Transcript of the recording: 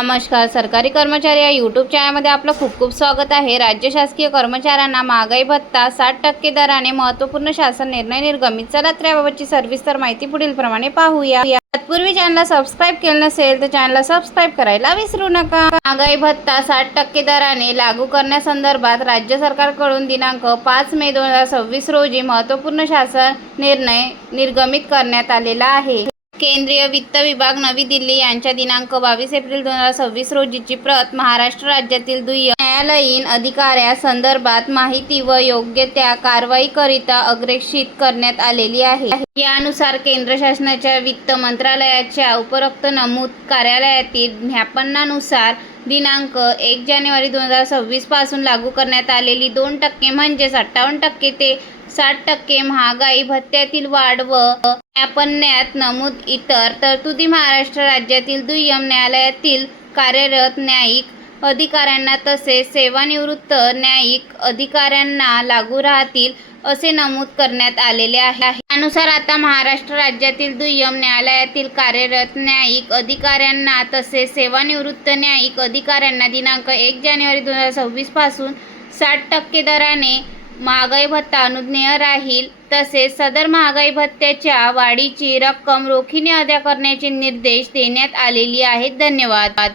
नमस्कार. सरकारी कर्मचारी या यूट्यूब चॅनलमध्ये आपलं खूप खूप स्वागत आहे. राज्य शासकीय कर्मचाऱ्यांना महागाई भत्ता 60% दराने महत्त्वपूर्ण शासन निर्णय निर्गमित. चला तर याबाबतची सविस्तर माहिती पुढील प्रमाणे पाहूया. तत्पूर्वी चॅनलला सबस्क्राईब केलं नसेल तर चॅनलला सबस्क्राईब करायला विसरू नका. महागाई भत्ता 60% दराने लागू करण्यासंदर्भात राज्य सरकारकडून दिनांक 5 मे 2026 रोजी महत्त्वपूर्ण शासन निर्णय निर्गमित करण्यात आलेला आहे. केंद्रीय वित्त विभाग नवी दिल्ली यांच्या दिनांक 22 एप्रिल 2026 रोजीची प्रत महाराष्ट्र राज्यातील दुय्यम न्यायालयीन अधिकाऱ्यासंदर्भात माहिती व योग्य त्या कारवाईकरिता अग्रेषित करण्यात आलेली आहे. यानुसार केंद्र शासनाच्या वित्त मंत्रालयाच्या उपरोक्त नमूद कार्यालयातील ज्ञापनानुसार दिनांक 1 जानेवारी 2026 पासून लागू करण्यात आलेली 2% म्हणजेच 58% ते 60% महागाई भत्त्यातील वाढ व ज्ञापनात नमूद इतर तरतुदी महाराष्ट्र राज्यातील दुय्यम न्यायालयातील कार्यरत न्यायिक अधिकाऱ्यांना तसेच सेवानिवृत्त न्यायिक अधिकाऱ्यांना लागू राहतील असे नमूद करण्यात आलेले आहे. त्यानुसार आता महाराष्ट्र राज्यातील दुय्यम न्यायालयातील कार्यरत न्यायिक अधिकाऱ्यांना तसेच सेवानिवृत्त न्यायिक अधिकाऱ्यांना दिनांक 1 जानेवारी 2026 पासून 60% दराने महागाई भत्ता अनुज्ञेय राहील. तसेच सदर महागाई भत्त्याच्या वाढीची रक्कम रोखीने अदा करण्याचे निर्देश देण्यात आलेले आहेत. धन्यवाद.